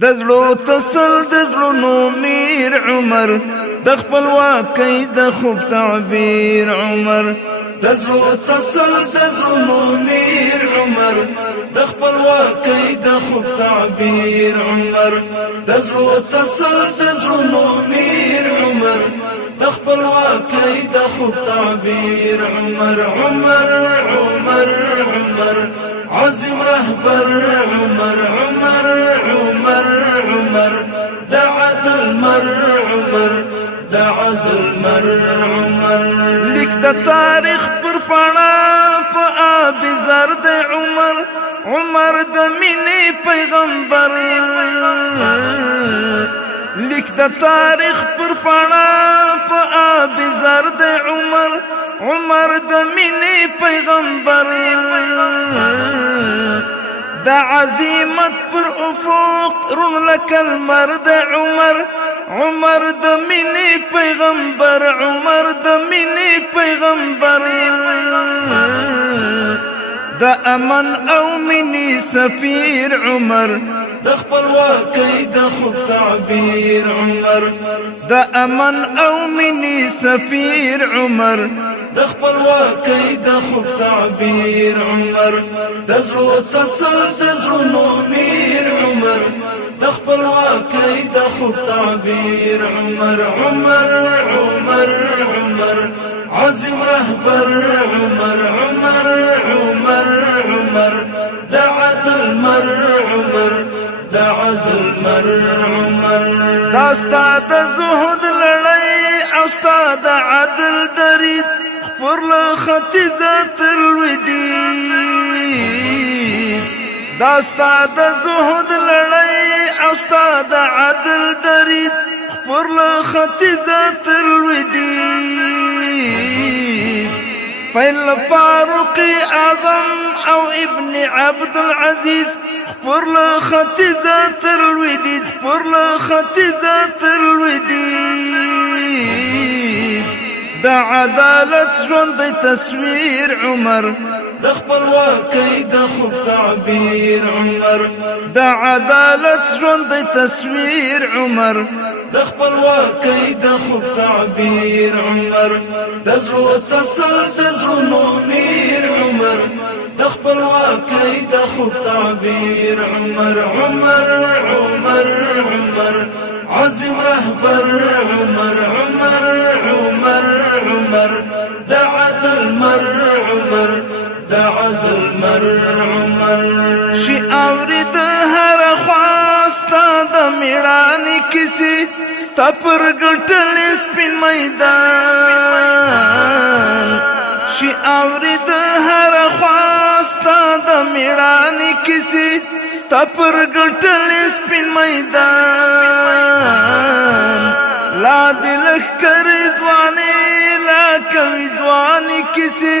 دزلو تسل دزلو نومیر عمر دخپل واقعی دخوب تعبیر عمر دزلو تسل دزلو نومیر عمر دخپل واقعی دخوب تعبیر عمر دزلو تسل دزلو نومیر عمر دخپل واقعی دخوب تعبیر عمر عمر عمر عمر عظيم رهبر عمر عمر عمر عمر دعد المر عمر دعد المر عمر لیک د تاریخ پر پاڼه په آب زرد عمر عمر د مینې پیغمبر لیک د تاریخ پر پاڼه په آب زرد عمر عمر د مینې پیغمبر د عزیمت پر افق رون لک المرد عمر عمر د مینې پیغمبر عمر د مینې پیغمبر د امن او مینې سفیر عمر د خپلواکۍ د خوب تعبیر عمر د امن او مینې سفیر عمر د خپلواکۍ د خوب تعبیر عمر د زړه تسل د زړونو میر عمر د خپلواکۍ د خوب تعبیر عمر عمر عمر عمر عظیم رهبر عمر عمر عمر عمر دعد المر عمر دعد المر عمر دا ستا د زهد لړۍ او ستا د عدل دریځ پر له ختیځه تر لویدیځ دا ستا د زهد لړۍ او ستا د عدل دریځ پر له ختیځه تر لویدیځ پیل فاروق اعظم او ابن عبد العزیز پر له ختیځه تر لویدیځ پر له ختیځه تر لویدیځ د عدالت ژوند تصویر عمر د خپلواکۍ د خوب تعبیر عمر د عدالت ژوند تصویر عمر د خپلواکۍ د خوب تعبیر عمر د زړه تسل د زړونو میر عمر د خپلواکۍ د خوب تعبیر عمر عمر عمر عمر عظیم رهبر عمر عمر عمر عمر دعد المر عمر دعد المر عمر شي اورید هر خواستا د میړانې کیسې ستا پر ګټل سپین میدان شي اورید هر خواستا د میړانې کیسې ستا پر ګټل سپین میدان لا دلک کری ځوانې لا کوي ځوانې کیسې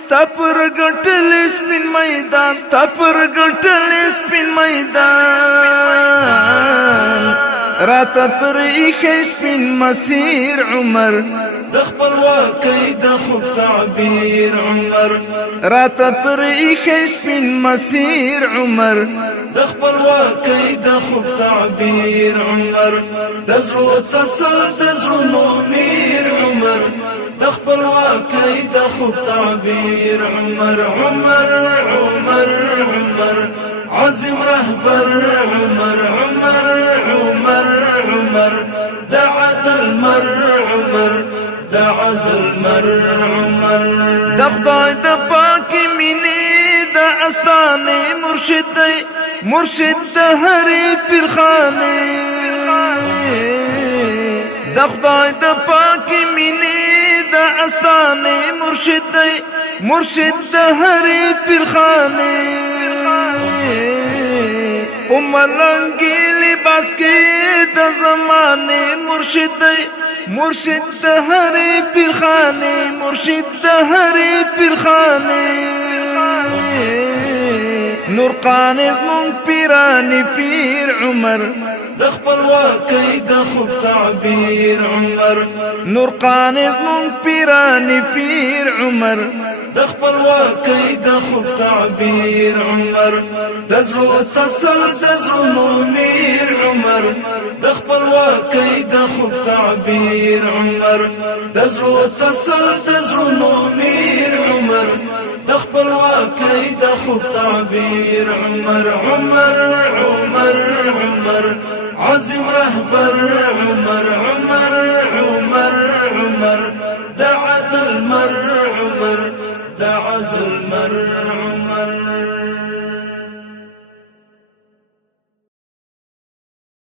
ستا پر ګټل سپین میدان ستا پر ګټل سپین میدان راته پر ایښی سپین مسیر عمر د خپلواکۍ د خوب تعبیر عمر راته پر ایښی سپین مسیر عمر د خپلواکۍ د خوب تعبیر عمر د زړه تسل د زړونو میر عمر د خپلواکۍ د خوب تعبیر عمر عمر عمر عمر عظیم رهبر عمر عمر عمر عمر دعد المر عمر دعد المر عمر د خدای د پاکې مینې د استانې مرشد دی مرشد د هرې پیرخانې د خدای د پاکې مینې د استانې مرشد دی مرشد د هرې پیرخانې په ملنګي لباس کې د زمانې مرشد دی مرشد د هرې پیرخانې مرشد د هرې پیرخانې نور قانز مون پیرانی پیر عمر د خپلواکۍ د خوب تعبیر عمر نور قانز مون پیرانی پیر عمر د خپلواکۍ د خوب تعبیر عمر د زړه تسل د زړونو میر عمر د خپلواکۍ د خوب تعبیر عمر د زړه تسل د زړونو میر عمر د خپلواکۍ د خوب تعبیر عمر عمر عمر عمر عظیم رهبر عمر عمر عمر عمر د عدل مر عمر د عدل مر